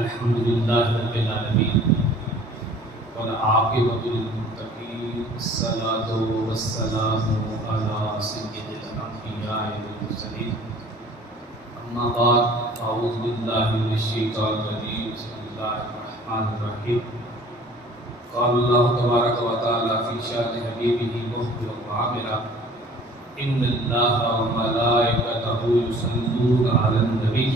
الحمد لله رب العالمين والعاقبة للمتقين الصلاة والسلام على سيد الأنبياء والمرسلين أما بعد أعوذ بالله من الشيطان الرجيم بسم الله الرحمن الرحيم قال الله تبارك وتعالى في شأن حبيبه مخبرا وعاملا إن الله وملائكته يصلون على النبي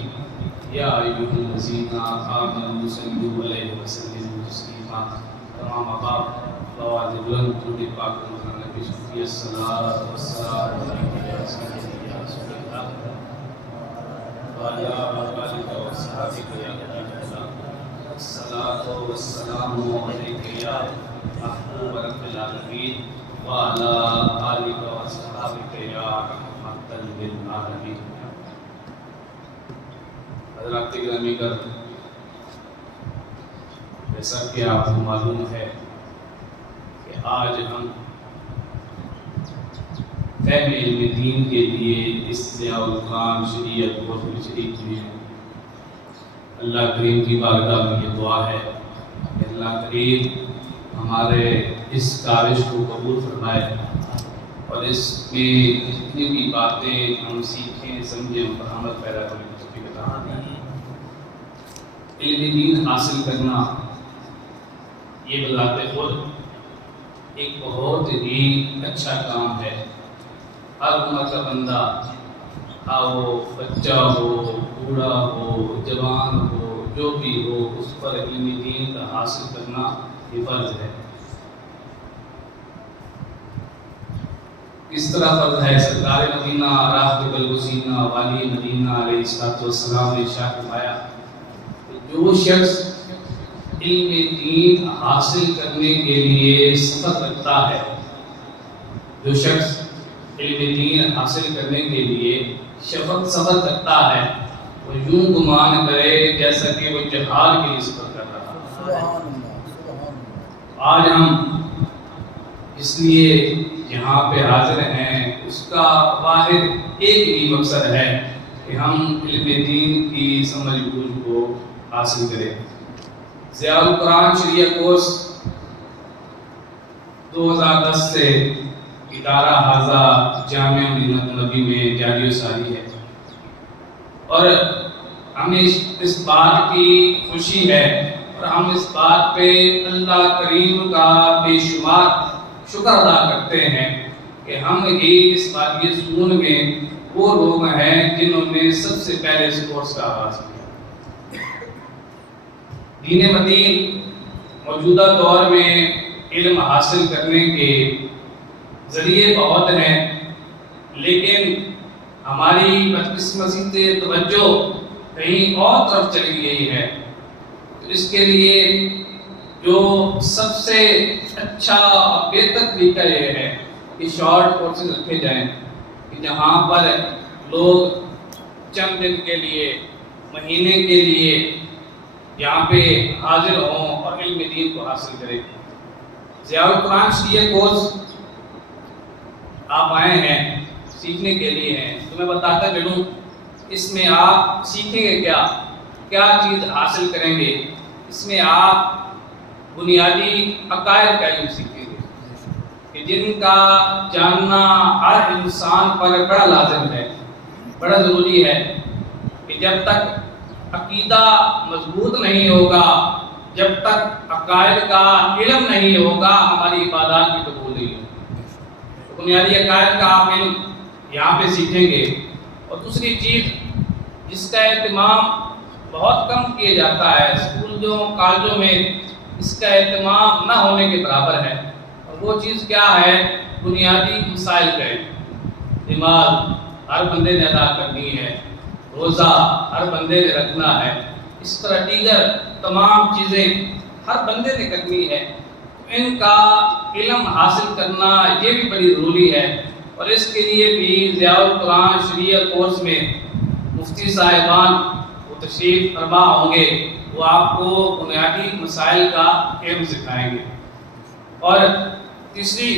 یا ایھا الذین آمنوا صلوا علیہ وسلموا تسلیما تمام آباد آواز بلند درود پاک پر نبی صلی الصلاۃ والسلام علیہ یا سیدی یا رسول اللہ وعلی آلہ وصحبہ یا اللہ الصلاۃ والسلام علیک یا محبوب رب العالمین وعلی آلہ وصحبہ یا رحمۃ للعالمین۔ حضرات گرامی گر، جیسا کہ آپ کو معلوم ہے کہ آج ہم فہم علم دین کے لیے اس ضیاء القرآن شریعت کو شریک ہوئے ہیں۔ اللہ کریم کی بارگاہ میں یہ دعا ہے کہ اللہ کریم ہمارے اس کاوش کو قبول فرمائے اور اس میں جتنی بھی باتیں ہم سیکھیں سمجھیں ان پر عمل پیدا کریں۔ علم دین حاصل کرنا یہ بذات خود ایک بہت ہی اچھا کام ہے۔ ہر عمر کا بندہ، وہ بچہ ہو، بوڑھا ہو، جوان ہو، جو بھی ہو، اس پر علم دین کا حاصل کرنا یہ فرض ہے۔ اس طرح فرض ہے، سرکار مدینہ راحت الوسینہ والی مدینہ علیہ السلام نے ارشاد فرمایا، جو شخص علم دین حاصل کرنے کے لیے سفر کرتا ہے، جو شخص علم دین حاصل کرنے کے لیے سفر کرتا ہے، وہ یوں گمان کرے جیسا کہ وہ جہاد کے لیے سفر کر رہا ہے۔ آج ہم اس لیے یہاں پہ حاضر ہیں، اس کا واحد ایک ہی مقصد ہے کہ ہم علم دین کی سمجھ بوجھ کو حاصل کریں۔ ضیاء القرآن شریعہ کورس 2010 سے ادارہ حاضہ جامعہ مدینہ نبی میں جاری و ساری ہے، اور ہمیں اس بات کی خوشی ہے اور ہم اس بات پہ اللہ کریم کا بے شمار شکر ادا کرتے ہیں کہ ہم ہی اس بات کے سکون میں وہ لوگ ہیں جنہوں نے سب سے پہلے اس کورس کا آغاز کیا۔ دین متین موجودہ دور میں علم حاصل کرنے کے ذریعے بہت ہیں، لیکن ہماری بدقسمتی سے توجہ کہیں اور طرف چلی گئی ہے۔ اس کے لیے جو سب سے اچھا اور بہتر طریقہ یہ ہے کہ شارٹ کورسز رکھے جائیں، کہ جہاں پر لوگ چند دن کے لیے، مہینے کے لیے یہاں پہ حاضر ہوں اور علم دین کو حاصل کریں۔ ضیاء القرآن شریعہ کورس آپ آئے ہیں سیکھنے کے لیے ہیں، تو میں بتاتا چلوں اس میں آپ سیکھیں گے کیا چیز حاصل کریں گے۔ اس میں آپ بنیادی عقائد کا علم سیکھیں گے کہ جن کا جاننا ہر انسان پر بڑا لازم ہے، بڑا ضروری ہے، کہ جب تک عقیدہ مضبوط نہیں ہوگا، جب تک عقائد کا علم نہیں ہوگا، ہماری عبادات بھی قبول نہیں ہوگی۔ بنیادی عقائد کا آپ علم یہاں پہ سیکھیں گے۔ اور دوسری چیز جس کا اہتمام بہت کم کیا جاتا ہے، اسکولوں کالجوں میں اس کا اہتمام نہ ہونے کے برابر ہے، اور وہ چیز کیا ہے؟ بنیادی مسائل کا علم۔ نماز ہر بندے نے ادا کرنی ہے، روزہ ہر بندے نے رکھنا ہے، اس طرح دیگر تمام چیزیں ہر بندے نے کرنی ہے۔ ان کا علم حاصل کرنا یہ بھی بڑی ضروری ہے، اور اس کے لیے بھی ضیاء القرآن شریعہ کورس میں مفتی صاحبان وہ تشریف فرما ہوں گے، وہ آپ کو بنیادی مسائل کا علم سکھائیں گے۔ اور تیسری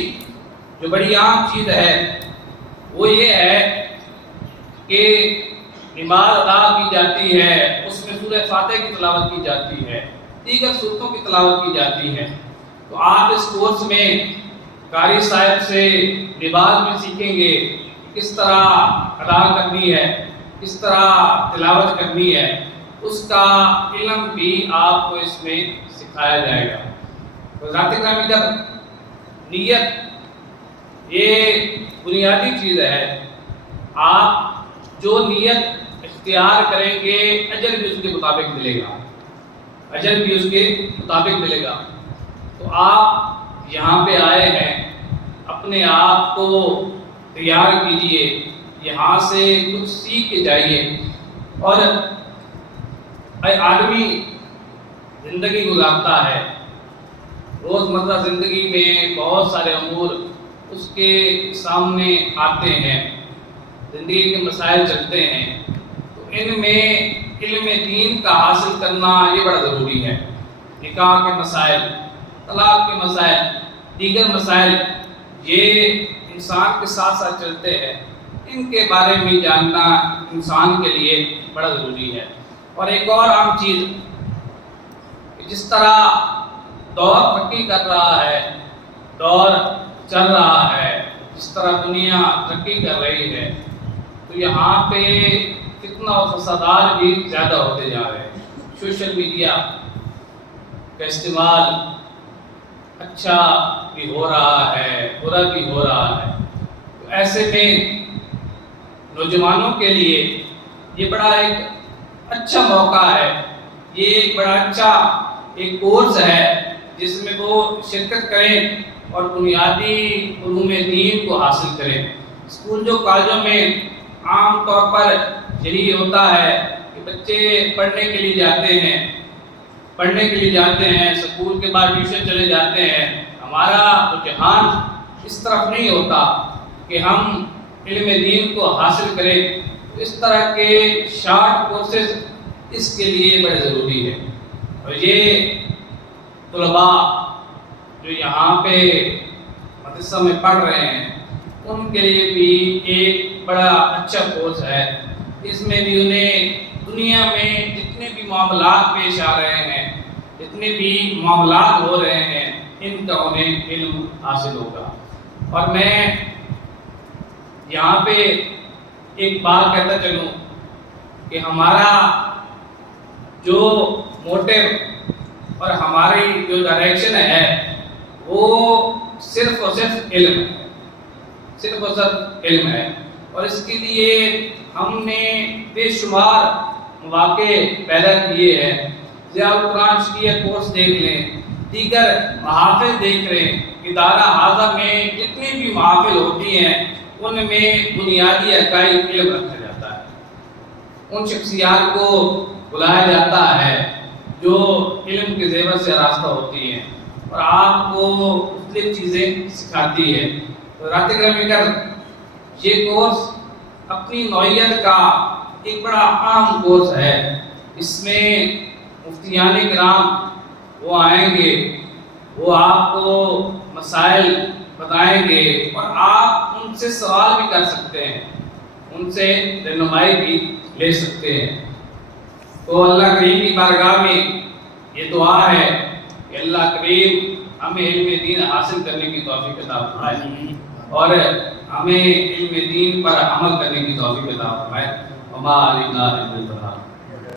جو بڑی عام چیز ہے وہ یہ ہے کہ نماز ادا کی جاتی ہے، اس میں سورہ فاتحہ کی تلاوت کی جاتی ہے، دیگر سورتوں کی تلاوت کی جاتی ہے۔ تو آپ اس کورس میں قاری صاحب سے نماز بھی سیکھیں گے، کس طرح ادا کرنی ہے، کس طرح تلاوت کرنی ہے، اس کا علم بھی آپ کو اس میں سکھایا جائے گا۔ حضرات گرامی، جب نیت یہ بنیادی چیز ہے، آپ جو نیت اختیار کریں گے اجر بھی اس کے مطابق ملے گا، اجر بھی اس کے مطابق ملے گا۔ تو آپ یہاں پہ آئے ہیں، اپنے آپ کو تیار کیجئے، یہاں سے کچھ سیکھ کے جائیے۔ اور آدمی زندگی گزارتا ہے، روزمرہ زندگی میں بہت سارے امور اس کے سامنے آتے ہیں، زندگی کے مسائل چلتے ہیں، تو ان میں علم دین کا حاصل کرنا یہ بڑا ضروری ہے۔ نکاح کے مسائل، طلاق کے مسائل، دیگر مسائل یہ انسان کے ساتھ ساتھ چلتے ہیں، ان کے بارے میں جاننا انسان کے لیے بڑا ضروری ہے۔ اور ایک اور عام چیز، جس طرح دور ترقی کر رہا ہے، دور چل رہا ہے، جس طرح دنیا ترقی کر رہی ہے، تو یہاں پہ فتنہ و فسادات بھی زیادہ ہوتے جا رہے ہیں۔ سوشل میڈیا کا استعمال اچھا بھی ہو رہا ہے، برا بھی ہو رہا ہے۔ تو ایسے میں نوجوانوں کے لیے یہ بڑا ایک اچھا موقع ہے، یہ ایک بڑا اچھا ایک کورس ہے جس میں وہ شرکت کریں اور بنیادی علوم دین کو حاصل کریں۔ اسکول کالجوں میں عام طور پر یہی ہوتا ہے کہ بچے پڑھنے کے لیے جاتے ہیں، اسکول کے بعد ٹیوشن چلے جاتے ہیں۔ ہمارا رجحان اس طرف نہیں ہوتا کہ ہم علم دین کو حاصل کریں۔ اس طرح کے شارٹ کورسز اس کے لیے بڑے ضروری ہے۔ اور یہ طلباء جو یہاں پہ مدرسہ میں پڑھ رہے ہیں، ان کے لیے بھی ایک بڑا اچھا کورس ہے۔ اس میں بھی انہیں دنیا میں جتنے بھی معاملات پیش آ رہے ہیں، جتنے بھی معاملات ہو رہے ہیں، ان کا انہیں علم حاصل ہوگا۔ اور میں یہاں پہ ایک بات کہتا چلوں کہ ہمارا جو موٹو اور ہماری جو ڈائریکشن ہے وہ صرف اور صرف علم ہے، صرف اور صرف علم ہے۔ اور اس کے لیے ہم نے بے شمار مواقع پیدا کیے ہیں۔ ضیاء القرآن شریعہ کورس دیکھ لیں، دیگر محافل دیکھ لیں، ادارہ اعظم میں جتنی بھی محافل ہوتی ہیں ان میں بنیادی عقائد علم رکھا جاتا ہے، ان شخصیات کو بلایا جاتا ہے جو علم کے زیور سے راستہ ہوتی ہیں اور آپ کو مختلف چیزیں سکھاتی ہے۔ رات گرامی، یہ کورس اپنی نوعیت کا ایک بڑا عام کورس ہے۔ اس میں مفتیان کرام وہ آئیں گے، وہ آپ کو مسائل بتائیں گے اور آپ ان سے سوال بھی کر سکتے ہیں، ان سے رہنمائی بھی لے سکتے ہیں۔ تو اللہ کریم کی بارگاہ میں یہ دعا ہے کہ اللہ کریم ہمیں علم دین حاصل کرنے کی توفیق عطا فرمائے اور ہمیں علم دین پر عمل کرنے کی توفیق عطا فرمائے۔ وما علینا الا البلاغ۔